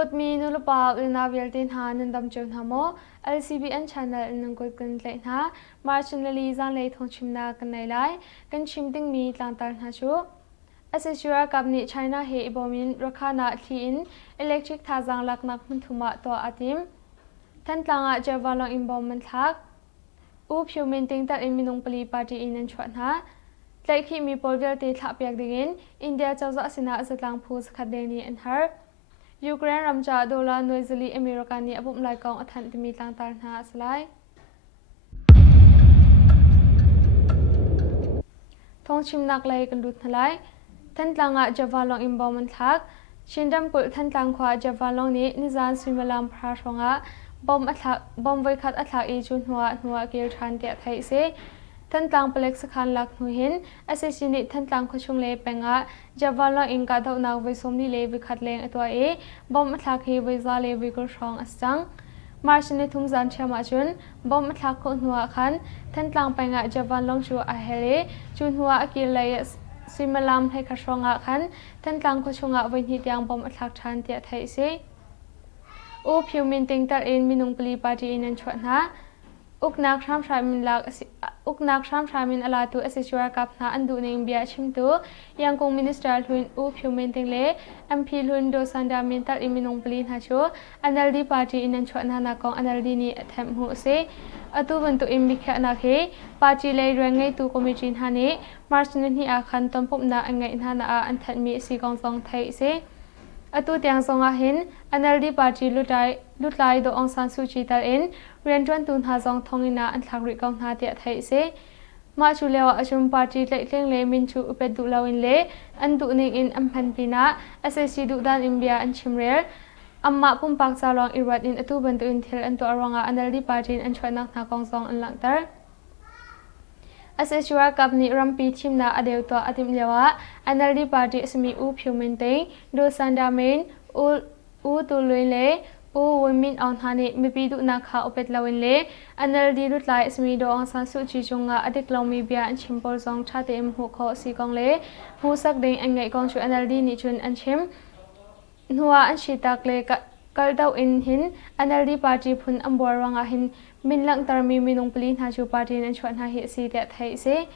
Dot mi nulapa lina vialte ha nandam chon hamo LCBN channel nang koi kun Tlaihkhih marginally zaanlei thawngchimnak kan nei lai kan chimting mi Thantlang ha chu asesura kapni China he ibomin Rakhine thli in electric thazang laknak hmunthum tuah atim Thantlang vanlawng involvement thak Phyo Min Thein in minung pali party in and chuah na Tlaihkhih mi pawl vialte thlah piak dingin India cozah sina zatlang phus khadeni and her Ukraine ramcha dola noisily America ni abum lai kong athan timi Thantlang na aslai thawngchimnak lai kan lut thalai Thantlang vanlawng involvement thak Shindam kul Thantlang khwa vanlawng ni nizan swimalam phrashonga bawm voi khat athak I chu hnuah kir than tia thei se Thantlang palek sakhan lak hnu hin asesini Thantlang khochung le penga vanlawng inka dau nak voi somni le vi khat leng atwa e bawm athak hi voi za le vi kor shrong asang marshne thungzan chama chun bawm athak kho hnuah khan Thantlang penga vanlawng chu a hele chu hnuah akir le simalam thai khashronga khan Thantlang khochunga voi ni tiang bawm athak than tia thei se Phyo Min Thein in minung pali party in and chuah na uknak shram min alatu asesura kapna andu ning bia chimtu yangkong minister hlun Phyo Min Thein le MP hlun do sanda min tar in minung pali na chu NLD party in and chuah na kong NLD ni athem hu se atu bantu in bikha na khe party le rangai tu committee na ni march ni a khan tompop na angai na a anthat mi si kong song thai se atu tiang songa hin NLD party lutlai do Aung San Suu Kyi tar in rian tun thazang thongina an thlak ri kong na tia thei se ma chu lewa achum party Tlaihkhih le min chu upet du lawin le an du ning in amhan pina asesi du dan India an chimrel amma pumpak chalong irat in atu bantu in thil an to aronga NLD party an chhuanak na kong song an langtar asesura kapni rampi chimna adeu to atim lewa NLD party asmi Phyo Min Thein do sanda main u tului le women on hani mipi du na kha opet lawin le NLD lutlai asmi do Aung San Suu Kyi chunga adik lomi bia an chimpol zong thate em hu kho si kong le hu sak deng angai kong chu NLD ni chun an chim nuwa an shitak le kaldau in hin NLD party phun ambor wanga hin minlang tarmi minung pali na chu party an chuan ha hi si tia thei se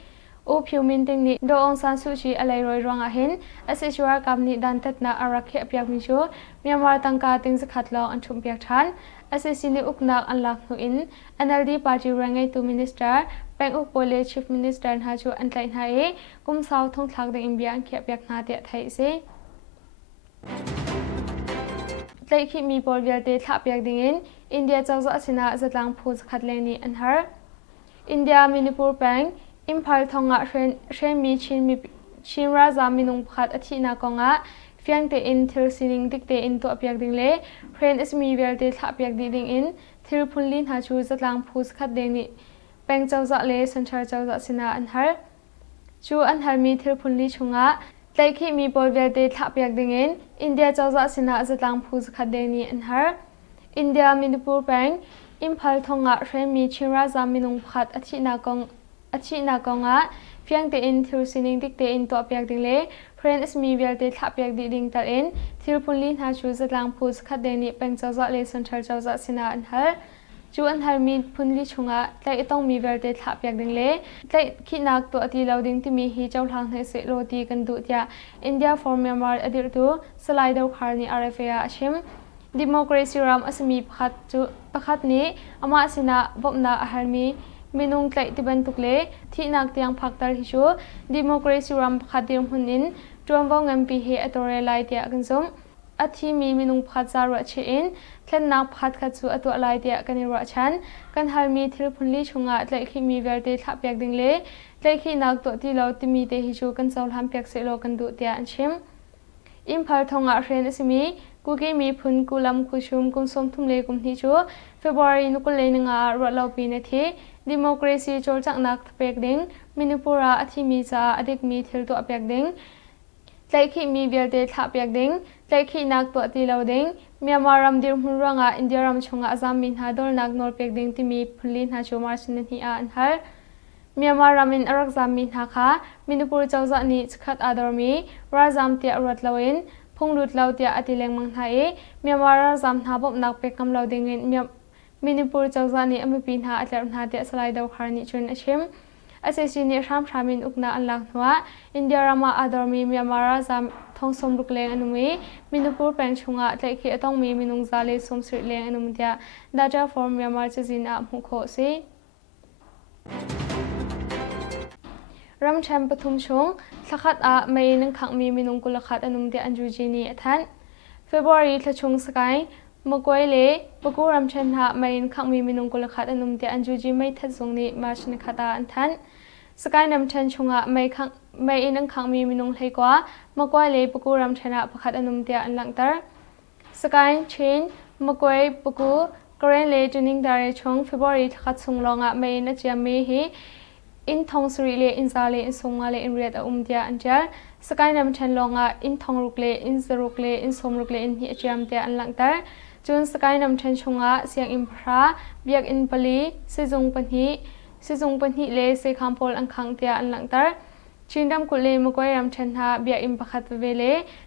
Phyo Min Thein ni do Aung San Suu Kyi alai roi ronga hin asesura kamni dan tatna Rakhine piak mi chu Myanmar tangka ting zakhat law an thum piak than asesini uknak an lak nu in NLD party rangai tu minister peng ukpole chief minister ha chu an Tlaihkhih e kum saw thong thlak de India an khia piak na tia thei se Tlaihkhih mi pawl vialte thlah piak dingin India cozah sina zatlang phus khatleng ni an har India Manipur peng Imphal thonga hren mi chin raza minung khat athi na konga fiangte in thil sining dikte in to piak ding le hren ismi vialte thlah piak di ding in thil phunlin ha chu zatlang phus khat deng ni peng cozah le sanchar cozah sina an har chu an har mi thil phunli chunga Tlaihkhih mi pawl vialte thlah piak ding in India cozah sina zatlang phus khat deng ni an har India Manipur peng Imphal thonga hren mi chin raza minung khat athi na konga fiangte in thil sining dikte in to piak ding le hren ismi vialte thlah piak di ding tar in thil phunli na chu zatlang phus khat deng ni peng cozah le sanchar cozah sina an har chu an har mi phunli chunga tlai tong mi vialte thlah piak ding le Tlaihkhih nak to ati loading ti mi hi chawhlang hnai se lo ti kan du tia India for Myanmar adir tu salai do khar ni RFA achim democracy ram asmi pakhat ni ama sina bopna aharmi minung tlai tiban tukle thinak tiang phaktar hi chu democracy ram khatir hunin tuamwang MP he atore lai tia kansom athi mi minung phat zarwa che in thlennak phat kha chu atwa lai tia kanirwa chan kan harmi thil phunli chunga Tlaihkhih mi vialte thlah piak ding le Tlaihkhih nak to ti lo timi te hi chu kan chawl ham piak se lo kan du tia an chim Imphal thonga hren asmi kuki mi phun kulam khushum kumsom thumle kumni chu February nukul leininga rotlau pi na thi democracy chorchak nak pek ding Manipura athi mi cha adik mi thil to apyak ding Tlaihkhih mi vialte thlah piak ding Tlaihkhih nak to ti lo ding Myanmar ram dir hmunranga India ram chunga azam min ha dol nak nor pek ding ti mi phunlin ha chu marsin hi a an har Myanmar ramin arak zam min ha kha Manipur cozah ni chkhat ador mi razam tia rat lawin พงลุดเราเตียอติเลงมังไทยเมียมาราจำหาบบนักเป็กกำเราเดงินเมียมินิปูร์เจ้าจานี่อเมปีนหาอัตเลร์หาเตียสไลด์ดาวคาร์นิชุนอาชิมอาเซซินีชามชามินอุกนาอันลักนัวอินเดียรามาอาดอร์มีเมียมาราจำทองสมรุกเลงอนุมีมินิปูร์แปงชุงะTlaihkhihต้องมีมินุงซาเลสมสิเลงอนุมเตียดาจาฟอร์มเมียมาร์เจซินอามุโคซีรำแชมปทุมชงสักขัดไม่นังขังมีมินุงกุลขัดอนุมเตียอันจูจีนีทันเฟบรุรีทชงสกายมกวยเล่ปกูรำแชมหาไม่นังขังมีมินุงกุลขัดอนุมเตียอันจูจีไม่ทัดทรงนี้มาชนขัดอันทันสกายนำเชนชงไม่นังขังมีมินุงเลยกว่ามกวยเล่ปกูรำแชนหาประขัดอนุมเตียอันหลังตาสกายเชนมกวยปกูกรีนเล่จูนิงดาร์ชงเฟบรุรีขัดทรงลองไม่นักเจียมีฮีอินทองสุริเลอินซาเลอินสงาเลอินเรียดอุมเดียอันเจลสกายนำเชนลองอินทองรุกเลอินสรุกเลอินสมรุกเลอินฮิเจียมเตียอันหลังตาจนสกายนำเชนชงเสียงอิมพระเบียกอินปลีซิจงปัญหิเลเซคัมโพลอังคังเตียอันหลังตาชินดำกุเลมกวยรำเชนหาเบียกอิมประคัดเวเล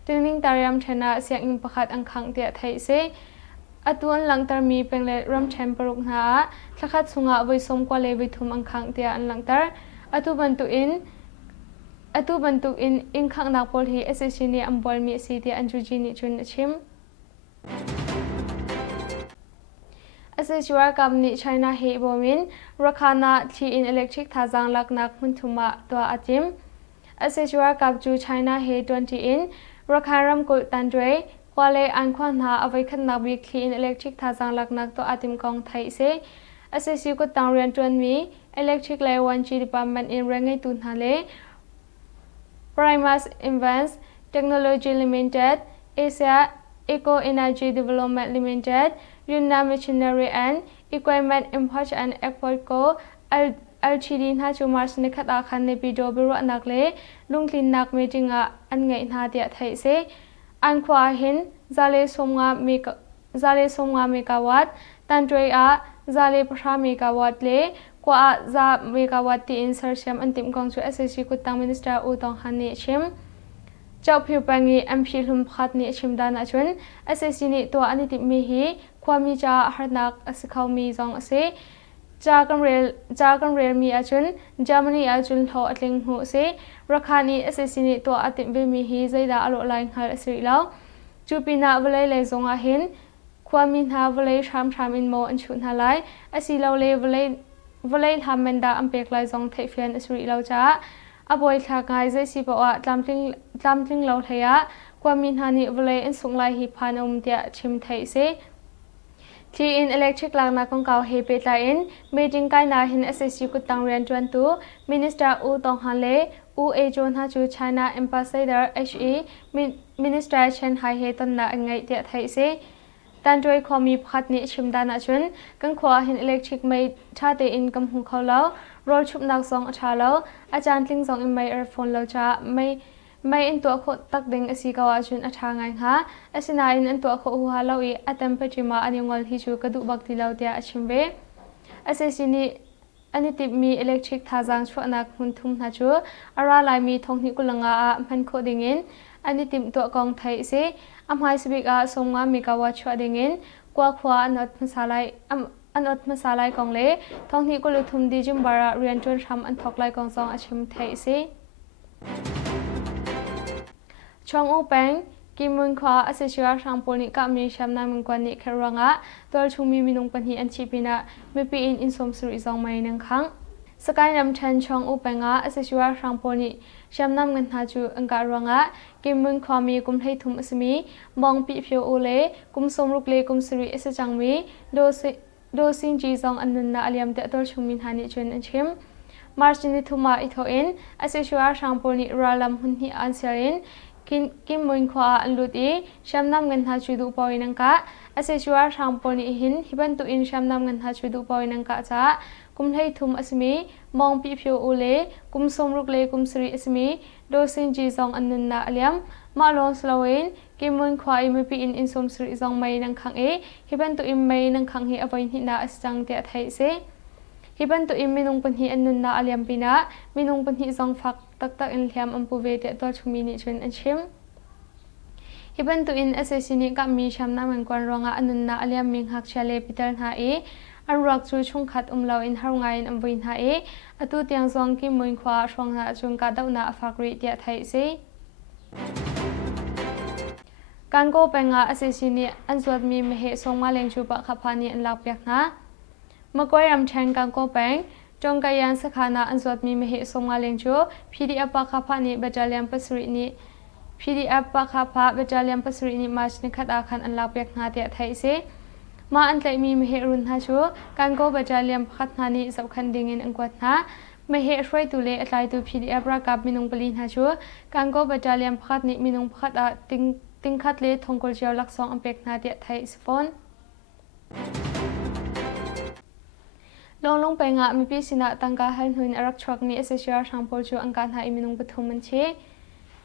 ตึงนิ่งตารำเชนเสียงอิมประคัดอังคังเตียไทยเซอตัวหลังตามีเป็นเลรำแชมปรุกหาสักขัดสุงะวิสมกว่าเลวิทุมอังคังเตียอันหลังตาอตุบันตุอินอินขังนักพลฮีเอสซินีอัมบอลมีสีเตียอันจูจีนิจุนชิมเอสซิวากับนิไชน่าเฮบอมินราคานาทีอินอิเล็กทริกทาซังลักนักมุนทุมาตัวอาจิมเอสซิวากับจูไชน่าเฮ20อินราคารำกุลตันดวยกว่าเลอันควันหาเอาไว้ขันนักวิคลีอินอิเล็กทริกทาซังลักนักตัวอาจิมกองไทยเซเอสซิวกุตังเรียนจวนมีElectric Lay 1G Department in Rangai Tunhale Primus Invents Technology Limited Asia Eco Energy Development Limited Yunnan Machinery and Equipment Import and Export Co LTD นะจูมาร์สในขัดอาคารในปีโดบิโรนักเล่ลุงคลินนักเมจิงอันไงนาเดียไทยเซอันขวาเห็นซาเลสมงาเมกะวัตตันจวยซาเลพระเมกะวัตเล่กว่าจะเมกะวัตตีอินเซอร์เชมอันติมกองจูเอสเอซีกุตังมินิสเตอร์อูตองฮันเนชิมเจ้าผิวแปงนี้อัมพิลุมพัดเนชิมดานาชุนเอสเอซีนี่ตัวอันนี้ติมีฮีความมีจ่าหัดนักอสเขามีจงเสจากันเรลมีอาจุนจามันนีอาจุนทออัตลิงหูเสราคานี้เอสเอซีนี่ตัวอันติมเวมีฮีใจดาอโลไลน์ฮัลสิริลาวจูปีนาเวลัยเลยจงอาเห็นความมีนาเวลัยชามอินโมอันชุนฮาไลอาศิลาวเลเวลัยทำมันดาอัมเปกไลจงเทเฟียนสิริลาวจ้าอบอยทากายใจสิบว่าตามทิ้งเราเทียความมีนานี้เวลัยอันสุงไลฮิพานอมเตียชิมไทยเสที่อินอิเล็กทริกลังนักของเก่าเฮเปตไลน์เมจิงไกนาหินเอสเอซีกุตังเรียนจวนตูมินิสเตอร์อูตองฮันเลอูเอจวนฮาจูไชน่าเอ็มบาสเดอร์เอชอีมินิสเตอร์เชนไฮเฮตันนาอังไงเตียไทยเสตันโดยความมีพัดนิชิมดานาชุนกังขวาหินอิเล็กทริกไม่ชาเตอินกำหูเขาแล้วโรลชุบนักซองชาแล้วอาจารย์ลิงซองอินไมเอร์โฟนแล้วจ้าไม่อินตัวคนตักเด้งอสิกาวาจุนอัฐาไงฮะอสินาอินตัวคนหัวเราอีอัตมปจิมาอันยงวัลฮิจูกระดูบักติลาวเตียอชิมเบอสิสินีอันนี้ติดมีอิเล็กทริกทาซังชั่วนักมุนทุมนะจูอาราลายมีทงนิกุลังอามันโคดิงินอันนี้ติดตัวกองไทยเสอัมไฮสบิกสงามีกาวาชั่วดิงินกว่าขวาอันอดมาสาลายกองเล่ทงนิกุลุทุมดิจิมบาระเรียนจนทำอันทอกไลกองซองอชิมไทยเสช่องอุแปงกิมุนขวาอาศัยช่างปนิกามีชำนาญมังกรนิเครังตัวชุมีมินุงปัญหาอันชีปินะไม่ปีอินสมสุริจงไม่นังคังสกายนำเชนช่องอุแปงอาศัยช่างปนิชำนาญเงินหาจูอังการังกิมุนขวามีกุมให้ทุมอสมีมองปีเพียวโอเลกุมสมรุกเลกุมสุริเอสจังมีโดสิงจีจงอันนุนนาอเลียมเตตัวชุมินหานิจุนอันชิมมาร์จินิทุมาอิโทอินอาศัยช่างปนิราลัมหุนฮิอันเซรินกิมมุนขวาอันลุดีชำนำเงินหาจุดูปอยนังกะอาศัยชัวร์ทางปนิหินฮิบันตุอินชำนำเงินหาจุดูปอยนังกะจ้ากุมให้ทุมอสมีมองปีเพียวอุเลกุมสมรุกเลกุมสริอสมีโดสินจีซองอันนุนนาอเลียมมาลองสลาวินกิมมุนขวาอิมปีอินสมสริซองไม่นังคังฮิบันตุอิมไม่นังคังเฮอวัยหินาอสจังเตะไทยเซฮิบันตุอิมมินุงปัญหาอันนุนนาอเลียมปีนะมินุงปัญหาซองฟักตักอินเลียมอัมพูเวเตะตัวชุมีนิชวนอันชิม ฮิบันตุอินเอเซซินิกับมีชำนาเหมือนกวนรองอันนุนนาอเลียมมิงหักเชเลปิเตลนาเออันรักจูช่วงขัดเลาอินฮารุงไงอันวินฮาเออตุเตียงซองกิมวยขวาช่วงหาจุงกาดาวนาฝากรีเดียไทยซีการโกเป็นงาเอเซซินิอันสวดมีมเหส่งมาเลงชูปะขับพานีอันลักเปียกนะมากวยรำเชงการโกเป็นจงกายันสขานาอันสวดมีมเหส่งมาเลงชูพีดีอัปปะขับพานีบัจจาเลียมปัสรินีPDF ปะคาพาเบจาเลียมปัสรินิมาชนิคัดอาคันอันลาเปียกนาเตียไทยเซมาอันไตมีมเหรุนฮาชูการโกเบจาเลียมพัดนานีสับคันดิงินอังกวดนะมเหช่วยตุเลอัตไลตู PDF รากับมินุงปลินฮาชูการโกเบจาเลียมพัดนิมินุงพัดอาติงคัดเลทงกลเจียวลักซองอันเปียกนาเตียไทยสฟอนลงไปงะมีพิสินะตังกาฮันหุนอรักชวักมีเอเซเชียช่างโพลชูอังการหาอิมินุงปฐุมมันเช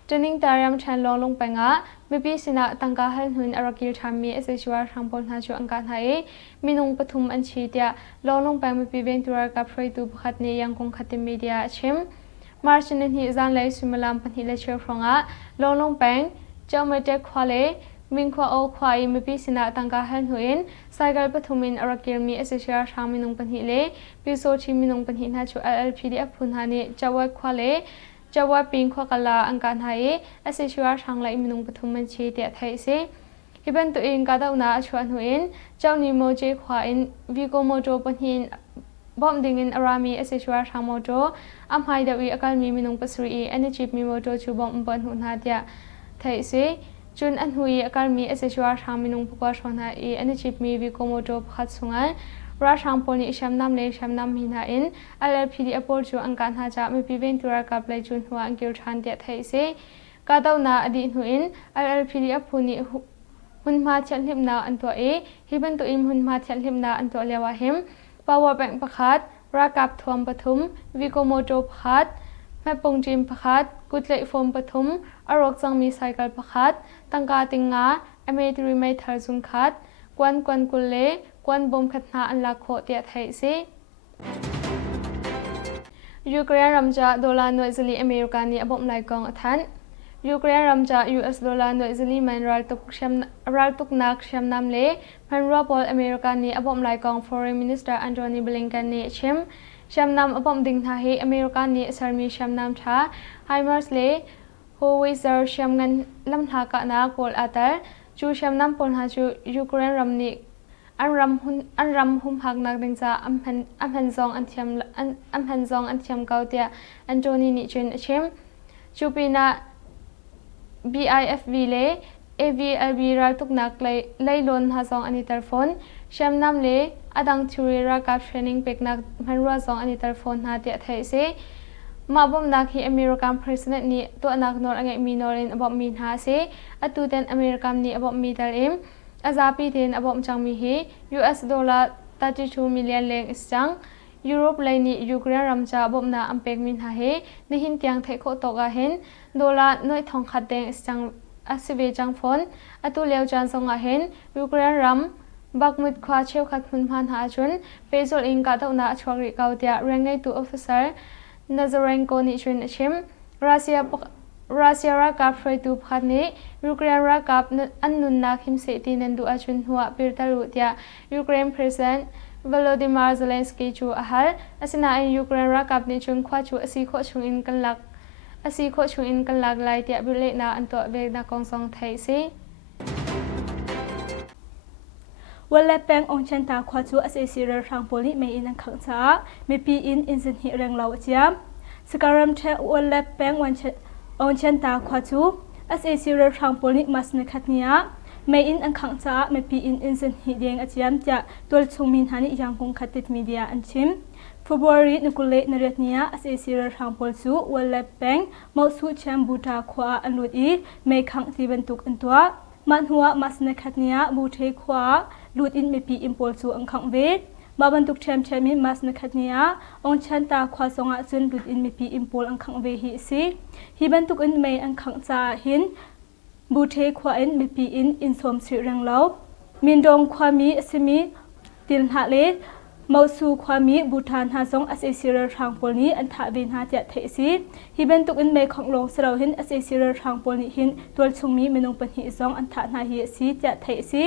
จนิงตารามชันลงไปงะมีปีสินะตังกาฮันหุนอรักิลทามีเอเซชัวทางปนหาชูอังการไห้มินุงปฐุมอันชีเดียลงไปมีปีเวนตุรากับช่วยตูบุคัดเนียยังคงคัดติมีเดียชิมมาร์ชนินฮิซานไลสุมลามปันฮิเลเชฟงะลงไปเจ้าเมเจควาเลมิงควาโอควายมีปีสินะตังกาฮันหุนไซกัลปฐุมินอรักิลมีเอเซชัวทางมินุงปันฮิเลปีโซชิมินุงปันฮินาชู LCBN พุนฮานีเจ้าวัดควาเลจะว่าปิงขวากลาอังการไทยอาศัยชัวทางไหลมินุงปฐุมมันชีเตียไทยเสฮิบันตัวเองกาดาวนาชวนหุนเจ้านิโมเจขวาอินวิโกโมโจปนหินบอมดิงินอารามีอาศัยชัวทางโมโจอัมไฮดาวีอากาลมีมินุงปัสรีอันนี้จีบมีโมโจชูบอมบอนหุนหาเตียไทยเสจุนอันหุยอากาลมีอาศัยชัวทางมินุงปกวาชวนหาอันนี้จีบมีวิโกโมโจพัดสุงันราชางปนิชมนำเลชมนำหินาอินLCBNอโปลจูอังการหาจามีพิเวนตุรากับเลยจุนหัวอังกิลชันเดียไทยเสกาดาวนาอดีตหุนLCBNพุนิหุนมาเชียนหิมนาอันตัวฮิบันตุอิมหุนมาเชียนหิมนาอันตัวเลวะหิมปาวแบงประคัดรากับทวมปทุมวิโกโมโจประคัดแม่ปงจิมประคัดกุดเลฟมปทุมอรกจังมีไซเคิลประคัดตังกาติงงาอเมตริเมทัลซุนคัดกวนกุลเลกวนบอมขัดนาอันลักโคเตียไทยซียูเครนรำจ่าดอลลาร์หน่วยซิลีอเมริกานีอบอมไลกองทันยูเครนรำจ่า US ดอลลาร์หน่วยซิลีมันรัลตุกนักชัมนำเลมันรัวบอลอเมริกานีอบอมไลกอง Foreign Minister Antony Blinken นีชัมนำอบอมดิ่งท่าให้อเมริกานีสามีชัมนำช้าไฮมาร์สเลโฮวิเซอร์ชัมเงินลำทากะนาโกลอาเตอร์จูชัมนำปนหาจูยูเครนรำนีอันรำหุ่มหักนักดิงจ้าอัมพันซองอันเทียมเกาเตียอันโจนีนิจุนเชมจูปีนา BIFV เล AVLB รัลตุกนักไลลนหาซองอันนี้เตอร์โฟนเชมนำเลอดังทูรีรากับเทรนนิ่งเป็กนักมันรัวซองอันนี้เตอร์โฟนหาเตียไทยเซมาบ่มนักที่อเมริกันประธานาธิบดีตัวนักนอร์อังกฤษมีนอรินอบมีหาเซอตูเตนอเมริกันนี่อบมีเตอร์เอ็มอาซาปีเทนอบอมจังมีฮี US ดอลลาร์32 มิลลิอนเลงอิสจังยุโรปไลนี่ยูเครนรำจ่าบอมนาอัมเป็กมินหาเฮในหินเตียงไทยโคตกาเห็นดอลลาร์น้อยทองขัดแดงอิสจังอาศิเวจังฟอนอตุเลวจันทรงอาเห็นยูเครนรำบักมุดควาเชลขัดมุนพันหาจุนเปโซลอิงกาตนาชวกริกาวเตียเรงไงตัวออฟฟิเซอร์นาซาเรนโกนิชุนชิมรัสเซียรักกับช่วยตูพันนี้ยูเครนรักกับอันนุนนักหิมเสตีนันดูอาชุนหัวปิรตารุเตียยูเครนประธานาธิบดีวลาดิมีร์เซเลนสกีจูอาฮัลอาศินาอินยูเครนรักกับนิชุนขวาจูอาศิโคชุงอินกันลักไลเตียบิเลนาอันตัวเวกนักกองซองไทยซีวันแรกแปลงองค์ชันตาขวาจูอาศัยสิเรือทางโพลิไม่อินังขังช้าไม่ปีอินสินหิเริงเหล่าเจียมสการัมเชวันแรกแปลงวันองชันตาขวาจูอาศัยสิเรือทางโพลิมาสนคัดเนียไม่อินอังขังช้าไม่ปีอินสินหิเดียงอาเจียมจะตัวชงมินหานิยังคงคัดติดมีเดียอันชิมFebruari นุกุเลนเรตเนียอาศัยสิเรือทางโพลจูวันแรกแปลงมอสูแชมบูตาขวาอันลุดอีไม่ขังที่บรรทุกอันตัวมันหัวมาสนคัดเนียบูเทขวาลุดอินไม่ปีอิมโพลจูอังขังเวทมาบรรทุกแชมมิมาสนคัดเนียองชันตาขวาสงอาจุนลุดอินไม่ปีอิมโพลอังขังเวฮีซีฮีบรรทุกอินไม่อังขังจ่าหินบูเทขวาอินไม่ปีอินสวมสิเริงเล่ามินดงขวามีสมีติลหะเล มาสู่ความมีบูทานหาซงอเซซิเรทางปอลนี้อันถาบินหาเจเทซีฮิเป็นตุกอินเมของลงสระหินอเซซิเรทางปอลนี้หินตัวชงมีเมนูเป็นหิซงอันถานาฮีซีเจเทซี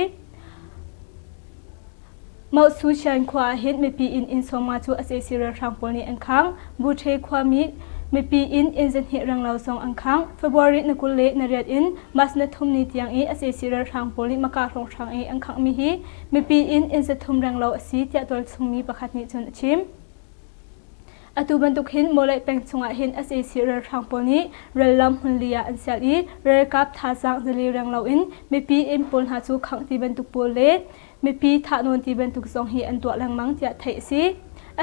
มาสู่เชิญควาหินไม่ปีอินสมาชูอเซซิเรทางปอลนี้อันค้างบูเทความมีไม่ปีอินเซนเหรังเราซองอังคังเฟบรุรีนักุเลนเรียดอินมาสเนทุมนิตยังอเซซิเรทางโพลิมาการทางอังคังมีฮีไม่ปีอินเซทุมรังเราสีเจตัวสงมีประคัดนิจนชิมอตุบันตุกหินโมเลเป็นสงหินอเซซิเรทางโพนี้เรลัมฮุนเลียอันเซลีเรกับทาซังเซลีรังเราอินไม่ปีอินปนหาจูขังที่บันตุกโพเลไม่ปีทานวนที่บันตุกซองฮีอันตัวลังมังเจเทซี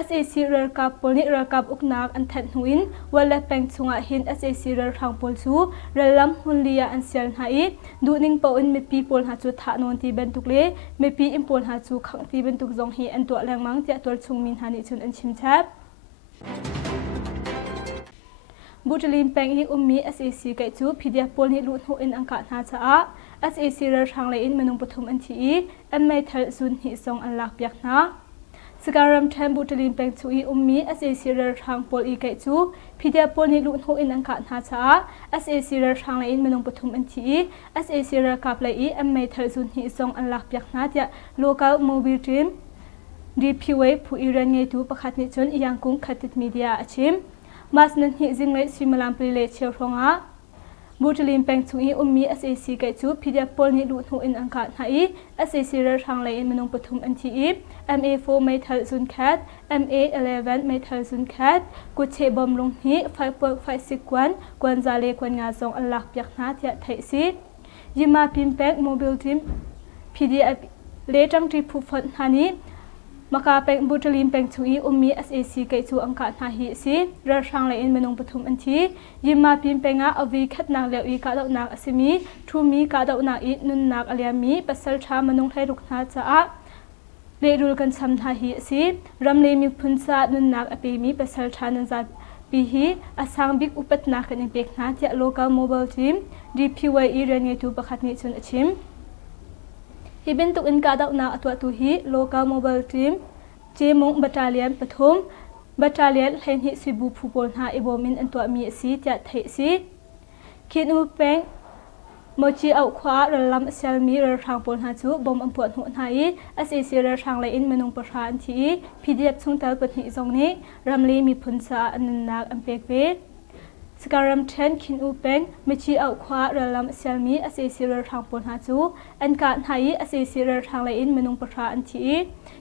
SAC เรือกับปนิเรือกับอุกนักอันแทนหุนวันละเป็นชงหิน SAC เรือทางปลชูเรือลำหุนเลียอันเซียนหายดูนิ่งปอินไม่ปีปนหาจุดฐานวนที่เป็นตุกเล่ไม่ปีอินปนหาจุขังที่เป็นตุกจงฮีอันตัวแรงมั้งจะตัวชงมินหานิชนอันชิมแทบบุตรลิมแปงฮิอุมมี SAC ไก่จูพิเดียปนฮิลุนหุอินอังกาหาจ้า SAC เรือทางเลยอินเมนุงปฐมอันทีไม่เทลซุนฮิซงอันลักยักนะสการัมแทมบุตรลินเป็นชูอีอุมมี SAC เรือทางปอลีเกจูพิเดียปนฮิลุนหุอินอังกาหาจ้า SAC เรือทางเลยอินเมนุงปฐมอันที SAC เรือกับเลยไม่เทลซุนฮิซงอันลักยักนะจะ local mobile team ดีพิเวผู้อิรันเงตูประคัดนิจนยังกุงขัดติดมีเดียอาชิมมาสนันฮิจิงเลยซิมลัมปริเลเชียวทงะบุตรลิมเป็นชูอีอุมมี SAC ไกจูพิเดียปนฮิลุนหุอินอังกาหาSAC เรือทางเลยอินเมนุงปฐมอันทีMA4 ไม่เทลซุนแคท MA11 ไม่เทลซุนแคทกุเชบอมลงนี้ไฟสิกวนกวนซาเลกวนงาซงอัลลักยักนาเทียไทยซียิมาพิมแปกโมบิลทีม PDF เลจังทรีผู้ฟันฮานี้มากาเป็นบุตรลิมเป็นชูอีอุมมี SAC ไกจูอังกาหาฮิซีเรือทางเลยอินเมนุงปฐมอันทียิมาพิมเป็นงาอวีคัดนางเลวีกาดอกนางอสิมีทูมีกาดอกนางอีนุนนางอเลียมีปัสสาวะมนุงไทยรุกนาจ้าเลรูกันซ้ำทาฮีซีรำเลมีพุนซานุนนักอภิมีปัสสาวะนันซาปีฮีอาสังบิกอุปตนากันในเบกนาเจโลกาลโมบิลทีมดีพีวอีเรนเงตูประคัดนิชนอชิมฮิบินตุกอินกาดอกนาอตัวตุฮีโลกาลโมบิลทีมเจมงบัตาเลียนปฐมบัตาเลียนเฮนฮิสิบูผู้ปนหาอิโบมินอันตัวมีซีเจเทซีคิดอุปเปงโมจิเอาขวาระลำเซลมีระทางปนหาจูบอมอันปวดหัวหาย SAC ระทางเลยอินเมนุงประธานทีพีเดียบชงเตลปนิจงนี้รำลีมีพุนซาอันนักอันเปกเวสการัมเทนคินอุเปงโมจิเอาขวาระลำเซลมี SAC ระทางปนหาจูอันการหาย SAC ระทางเลยอินเมนุงประธานที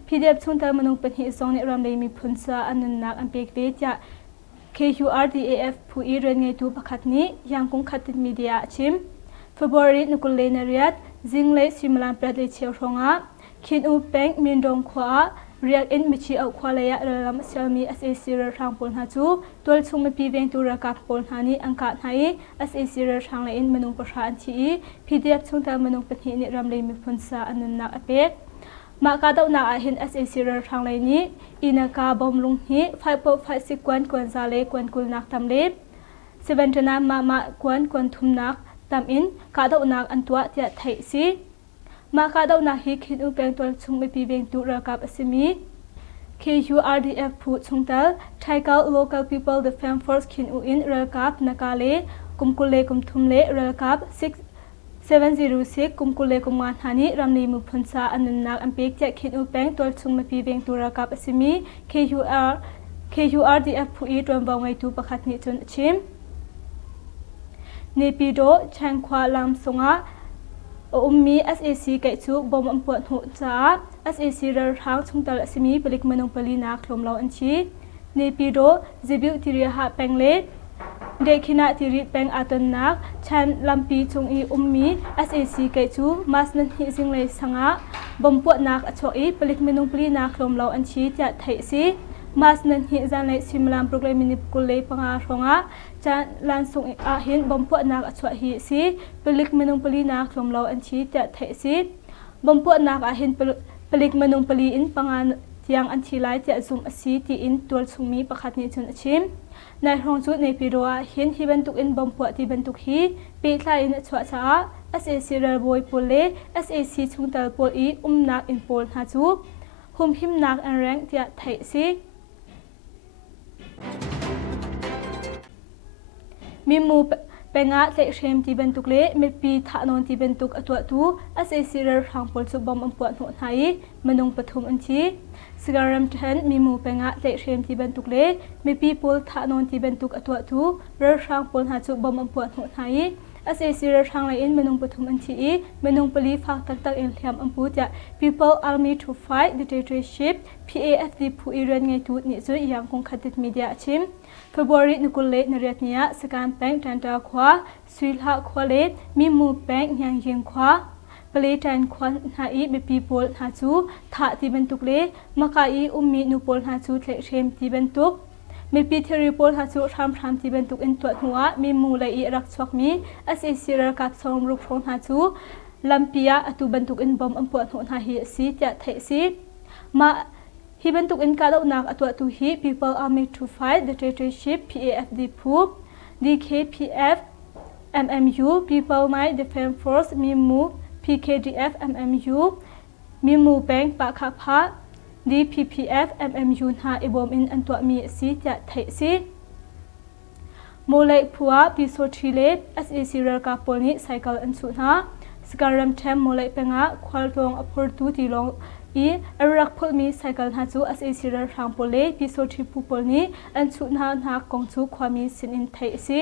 พีเดียบชงเตลเมนุงปนิจงนี้รำลีมีพุนซาอันนักอันเปกเวจะ KURDAF ผู้อีเรนเงตูประคัดนี้ยังคงขัดติดมีเดียชิมเฟบรุรีนักุเลนเรียดจิงเลยซิมลันประเดเชียวทงะคินอุเปงมินดงขวาเรียกอินมิชิเอาควาเลยะระลำเซลมี SAC ระทางปนหาจูตัวชงไม่ปีเวงตัวระกับปนหานี้อังกาให้ SAC ระทางเลยอินเมนุงประธานทีพีเดียบชงเตลเมนุงเป็นหินิรำเลยมีพุนซาอันนันนักอเปกมากาดเอาหน้าเห็น SAC ระทางเลยนี้อินากาบอมลุงฮีไฟปไฟสิกวนกวนซาเลกวนกุลนักทำเล็บเซเวนตนามากวนทุมนักตามอินกาดเอาหนักอันตัวเจะไทยซีมากาดเอาหนักฮิคินอุเปงตัวชงไม่ปีเวงตุระกับอสิมี KURDF ผู้ชงเตลไทยเกา local people defense force คินอุอินระกับนักาเลกุมกุเลกุมทุมเลระกับ706กุมกุเลกุมงานหานิรำลีมุพนซาอันนักอันเปกเจะคินอุเปงตัวชงไม่ปีเวงตุระกับอสิมี KURDF ผู้อีตัวบางไว้ตุประคัดนิจนชิมเนปิโดแชงควาลามสงะอุมมี SAC ไก่จูบอมอันปวดหัวจ้า SAC ระทางชงตลสิมีปลิกมนุงปลีนักลมเราอันชีเนปิโดเจบิวติริหะแปงเลเดคินาติริแปงอาตนนักชันลำปีจงอีอุมมี SAC ไก่จูมาสนันฮิซิงเลยสังะบอมปวดนักอชอีปลิกมนุงปลีนักลมเราอันชีจะไทยซีมาสนันฮิจันเลยซิมลามโปรแกรมมินิกุเลปังอาทงะจะลันส่งอาหินบอมปวดนักอชวฮีซีปลิกมนุงปลีนักลมเราอันชีจะไทยซีบอมปวดนักอาหินปลิกมนุงปลีอินปังอายังอันชีไลจะซุ่มอซีตีอินตัวสุมีประคัดนิจนชิมในห้องชุดในปีรัวหินที่บรรทุกอินบอมปวดที่บรรทุกฮีปีทลายอินชวช้า SAC ระบวยโปเล SAC ชุงเตลโปลีนักอินโปลหาจู hmunthum an reng tia thei si mi mu penga Tlaihkhih ti bentuk le mi pi thahnon ti bentuk atwa tu ase sirar rangpol chu bawm ampuan hnu hnai minung pathum an thi sigaram then mi mu penga Tlaihkhih ti bentuk le mi pi pol thahnon ti bentuk atwa tu rar rangpol ha chu bawm ampuan hnu hnai ase sirar rang lai in minung pathum an thi minung pali phak tak tak in thiam ampu tia people army to fight dictatorship PAFD phu iran ngai tu ni chu yang kong khatit media chim February nukulle nariatnia sakam peng tanta khwa suilha khwale mi mu peng yang yeng khwa pale tan khwan na I be people ha chu tha ti bentuk le makai ummi nupol ha chu Tlaihkhih ti bentuk mi pi theri pol ha chu tham ti bentuk in to hnuwa mi mu lai I rak chok mi ase sirar ka som ruk thon ha chu lampia atu bentuk in bom ampu hnu ha hi si tia thei si ma hi bentuk in ka lo nak atwa tu hi people army to fight dictatorship PAFD phu DKPF MMU people my defense force mimu PKDF MMU mimu bank pa kha pha DPPF MMU na ibom in antwa mi si tia thei si molai phua piso thile ase sirar ka polni cycle an chu na sikaram them molai penga khwaltong aphur tu ti long I arak phul mi cycle ha chu ase sirar rangpole piso thi pupolni an chu na na kong chu khwami sin in thei si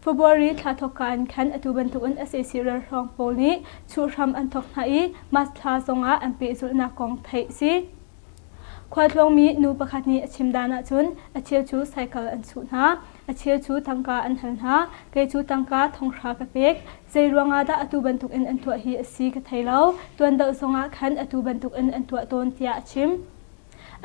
February tlathokan khan atu bantuk an ase sirar rangpolni chu ram an thok na I mas thla zonga an pe zu na kong thei si khwaltong mi nu pakhat ni achimdana chun achil chu cycle an chu na achil chu tangka an hal na ke chu tangka thongkhra ka pek zeiruanga da atu bantuk in antwa hi asi ka thailo tuanda zonga khan atu bantuk in antwa ton tia chim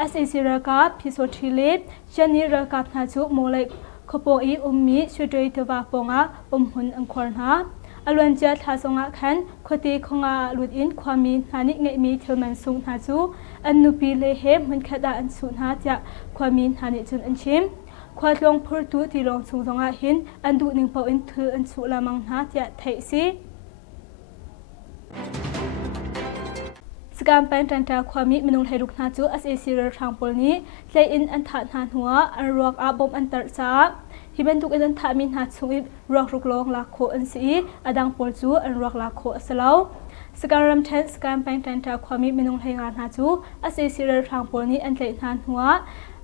ase siraka phisothile chani ralkap na chu molai khopo I ummi chudoi towa ponga hun angkhor na alwancha thasonga khan khoti khonga lut in khwami nani ngai mi thilman sung na chu annupi le he mun khada an su na tia khwami nani chun an chim khwalong phur tu ti long chung zonga hin andu ning pau in thul an chu lamang na tia thei si Skam pen tanta khwami minung thairuk na chu ase sirar rangpol ni tlei in an tha na hnuwa an rok a bom an tar cha hibentuk in an tha min ha chungi rok ruklong la kho an si adang pol chu an rok la kho asalo sakaram then skam pen tanta khwami minung thainga na chu ase sirar rangpol ni an tlei na hnuwa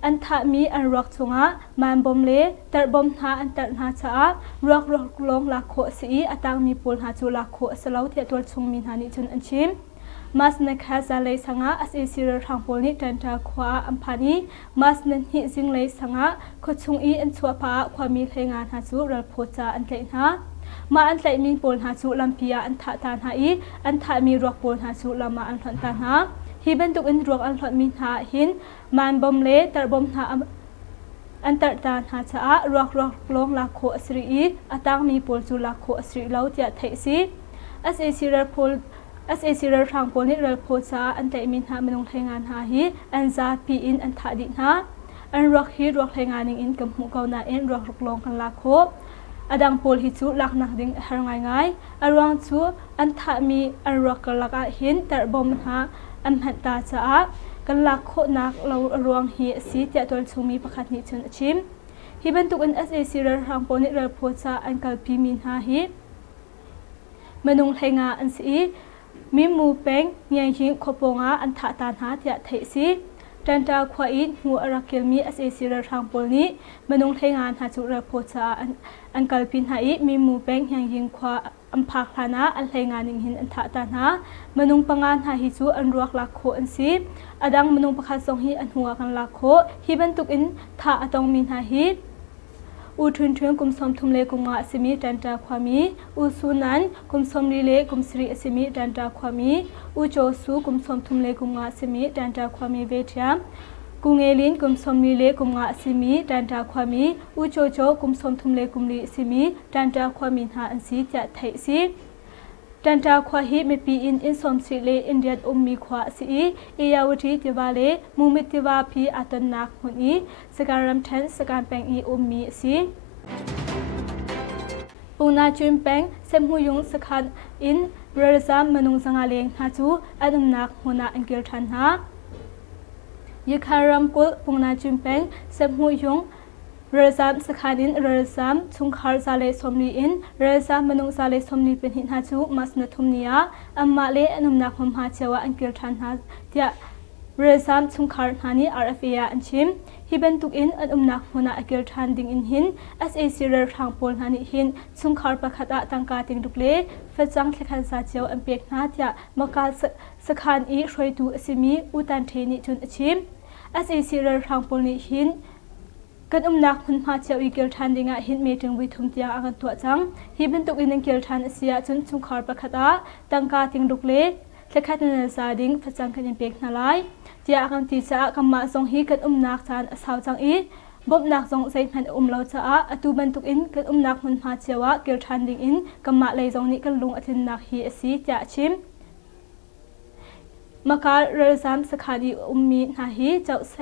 an tha mi an rok chunga man bom le tar bom na an tar na cha rok ruklong la kho si atang mi pol ha chu la kho asalo thia tol chung min ha ni chun an chim mas na kha zaanlei sanga ase sirar rangpol ni tanta khwa amphani mas na hi jinglei sanga khochung I an chua pa khwami thainga na chu ral phocha an tlei na ma an tlei min pol na chu lampia an tha ta na I an tha mi rok pol na chu lama an thon ta na hi bentuk in rok an thon min ha hin man bom le tar bom na an tar ta na cha rok long la kho asri I atang mi pol chu la kho asri lo tia thei si ase sirar pol ase sirar rangpol ni ral phocha an tlei min ha minung thaingan ha hi an za pi in an tha di na an rok hi rok thaingan in kamhu kauna in rok long kan la kho adang pol hi chu laknak ding har ngai arwang chu an tha mi an rok laka hin tar bom ha an han ta cha kan lak kho nak lo arwang hi si tia tol chumi pakhat ni chun achim hi bentuk an ase sirar rangpol ni ral phocha an kalpi min ha hi minung thainga an si mi mu peng nyang hin khoponga an tha tan ha tia thei si tanta khwa in hu arakil mi ase sirar rangpol ni manung thaingan ha chu ra phocha an kalpin ha I mi mu peng nyang hin khwa amphak thana an thaingan ning hin an tha tan ha manung pangan ha hi chu an ruak la kho an si adang manung pakha song hi an huwa kan la kho hi bantuk in tha atong min ha hi u thun thun kum som thum le kum nga asimi tanta khwami u sunan kum som ri le kum sri asimi tanta khwami u cho su kum som thum le kum nga asimi tanta khwami vethiam kungelin kum som ri le kum nga asimi tanta khwami u cho cho kum som thum le kum ri asimi tanta khwami ha an si tia thei si tanta khwa hi me pi in som si le indian ummi khwa si iyawati tiwale mumit tiwa phi atan nak huni sakaram then sakan peng I ummi si puna chim peng semhu yung sakhan in razam manung sanga leng ha chu adum nak huna angkir than ha ยคารัมกุลปุงนาจุมเปงเซมหูยงเรือซามสขาดินเรือซามชุงคาร์ซาเลสมลีอินเรือซามมนุงซาเลสมลีเป็นหินฮาจูมัสนทุมเนียอัมมาเลอนุมนักมหาเจวะอันเกิลทันฮาเดียเรือซามชุงคาร์ฮานี RFA อันชิมฮิบันตุกอินอันนักมนาอันเกิลทันดิงอินหิน SAC เรือทางโพลฮานีหินชุงคาร์ปะขัดตังกาติงดุกเลฟัดจังเทคันซาเจวอันเปียกนาเดียมกาสขานอีช่วยดูอสิมีอุตันเทนิจุนอชิม SAC เรือทางโพลนี้หินกันนักมันมาเจ้าอีเกิลทันดิงะหินเมถึงวิทุมเตียงอากันตัวจังฮิบันตุกอินเกิลทันเสียจนชุงคาร์ปะขัดตังกาติงดุกเลเทคันนาซาดิงฟัดจังกันยังเปียกนาไลเจ้าอากันตีจ้ากำมาทรงฮีกันนักจานสาวจังอีบนักทรงใส่พันเราจ้าอตูบันตุกอินกันนักมันมาเจ้าเกิลทันดิงอินกำมาเลยทรงนี้กันลุงอธินนักฮีสีจ้าชิมมากาเรือซามสขาดีมีนาฮีเจ้าเซ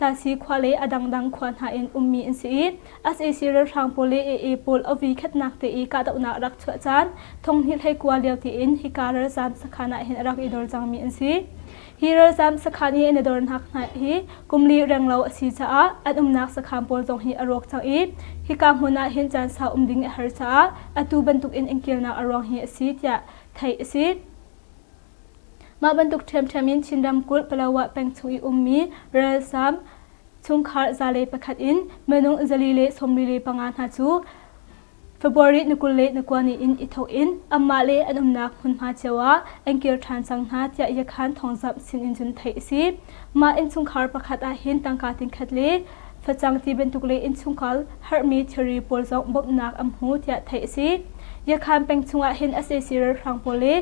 ตาซีควาเลอดังควานหาอินมีอินซีSAC เรือทางโพลีโพลอวีคัดนักเตอีกาตอุนารักชัวจานทงฮิตให้กว่าเลียวตีอินฮิการเรือซามสขานาเห็นรักอิดอลจังมีอินซีฮีเรือซามสขานีอินดอลนักนาฮีกุมลีเรงเราสีจ้าอันนักสขามโพลจงฮีอรอกจังอีฮิกามุนาเห็นจานสาวดิงเฮรจ้าอตูบันตุกอินเกิลนาอรองฮีสีจ้าไทยสีมาบรรทุกเทมมินชินดำกุลปลาวะแปงชุยมีเรือซามชุงคาร์ซาเลปะขัดอินเมนุงซาลีเลสมลีเลปังานฮาจูเฟบรุยนกุลเลนกวานีอินอิทอินอัมมาเลอันนักคุณฮาเจวะอังเกิลทานสังหาจะยคันทองจับสินอินจุนไทยซีมาอินชุงคาร์ปะขัดอาหินตังกาติงขัดเลฟัดจังที่บรรทุกเลอินชุงคาร์ฮาร์มีเทอรีโพลซองบบนักอัมหูจะไทยซียาคานเป็นชุงอาหิน SAC เรือทางโพลี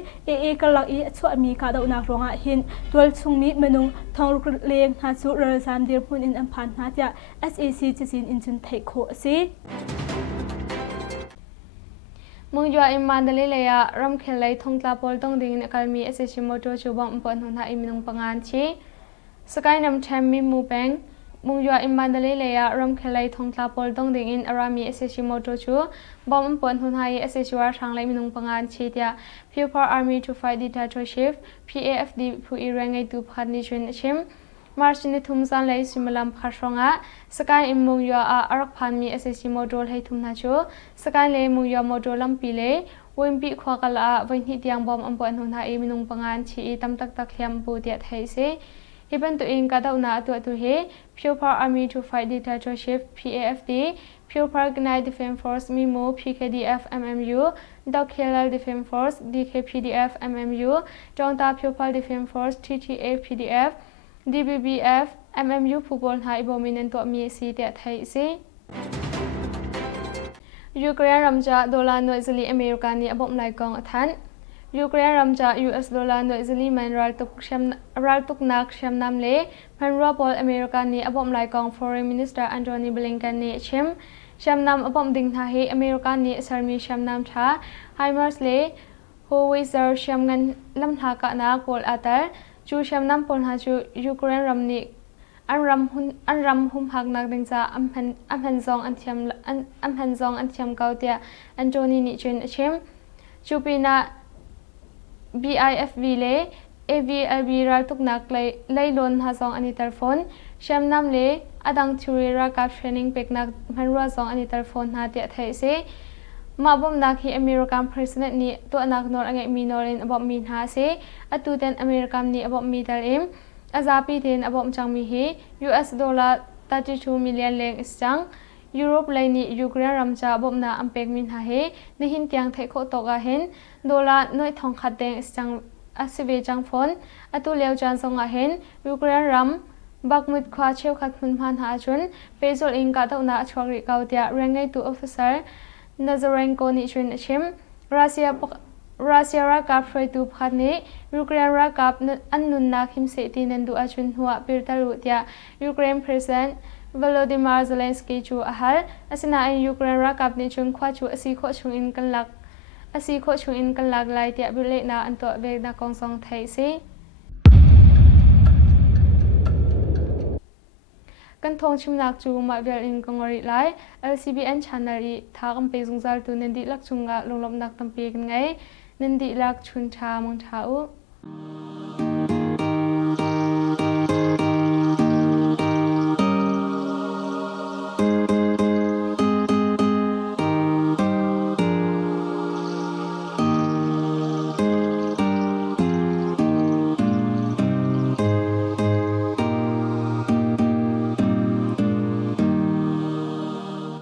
กำลังอีชัวมีการดนักรองอาหินตัวชุงมีเมนุงทองรุกเลงหาสุเรือซามเดียร์พุนอินอัมพันหาจะ SAC จะสินอินจุนไทยโคซีมุงยัวอิมันเดลิเลียรัมเคลัยทงตาโพลต้องดิ่งในการมี SAC โมโตชูบอมปนหนหาอิมินงปังานชีสกายนำแชมมีมูแปงมุงยัวอิมันเดลิเลียรัมเคลัยทงตาโพลต้องดิ่งอินอารามี SAC โมโตชูบอมปนหนหา SAC วาทางไลมินงปังานชีเดีย People Army to Fight Dictatorship PAFD ผู้อิรังไงตูพันนิชนชิมมาร์ชินิทุมซันไลซิมลัมคาชงะสกายอิมุงยัวอารักพันมี SAC โมโตให้ทุมนาชูสกายเลมุงยัวโมโตลัมปีเลวิมปีขวากละวันที่เตียงบอมอัมปนหนหามินงปังานชีตั้มตักตักยำปูเดียไทยเซฮิบันตัวเองกาดาวนาตัวตุเฮ People Army to Fight Dictatorship PAFD People Organized Defense Force MIMO PKDF MMU Thakhilar Defense Force DKPDF MMU Jongta People Defense Force TTA PDF DBBF MMU ผู้บริหารบอมินันตัวมีสีเดียไทยซียูเครนรำจากดอลลาร์หน่วยสลีอเมริกันนี้บ่มไหลกองทันยูเครนรำจาก US ดอลลาร์หน่วยสลีมันรัลตุกนักแชมนำเล่พันรัวบอลอเมริกันนี้บ่มไหลกอง Foreign Minister Antony Blinken นี้แชมนำบ่มดิ่งท่าให้อเมริกันนี้สามีแชมนำท่าไฮมาร์สเล่ฮูวิเซอร์แชมเงินลำท่ากะนักบอลอัตล์จูแชมนำปนหาจูยูเครนรำนี้อันรำหุ่มหักนักดึงจะอัมพันซองอันเทียมเกาเตียอันโจนีนิจุนเชมจูปีนา BIFV เล AVLB รัลตุกนักเลยล้นหาซองอันนี้ตลฟอนเชมนำเลอดังทูรีรักับเทรนนิ่งเป็กนักพันรัวซองอันนี้ตลฟอนหาเตียไทยเซมาบ่มนักที่อเมริกันประธานาธิบดีตัวนักนอร์อังกฤษมีนอรินบ่มมีหาเซอตูเดนอเมริกันนี้บ่มมีตลเอ็มอาซาปีเทนอบอมจังมีฮี US ดอลลาร์32 มิลลิอนเลงอิสจังยุโรปเลยนี่ยูเครนรำจากบ่มนาอัมเปกมินหาเฮในหินเตียงไทยโคตกาเห็นดอลลาร์น้อยทองขัดแดงอิสจังอาศิเวจังฟอนอตูเลวจันทรงอาเห็นยูเครนรำบักมุดควาเชลขัดมุนพันหาจุนเปโซลอิงกาตนาชวริกาวเตียเรงไงตูออฟฟิเซอร์นาซาเรนโกนิชุนชิมรัสเซียรักกับไฟตูพัดนี้ยูเครนรักกับอันนุนนักหิมเสตีนันดูอาชุนหัวปิรตารุเตียยูเครนประธานวลาดิมาร์เซเลนสกีจูอาฮัลอาศินาอินยูเครนรักกับนิชุนขวาจูอาศิโคชุงอินกันลักไลเตียบิเลนาอันตัวเวกนากองซองไทยซีกันทงชิมนักจูมาเวลอินกงอริไล LCBN channel อีทากำเปซงซัลตูนันดิลักจุงกะลงลบนักตั้มเปียกันไงนันดิลักชุนชามังชาอุ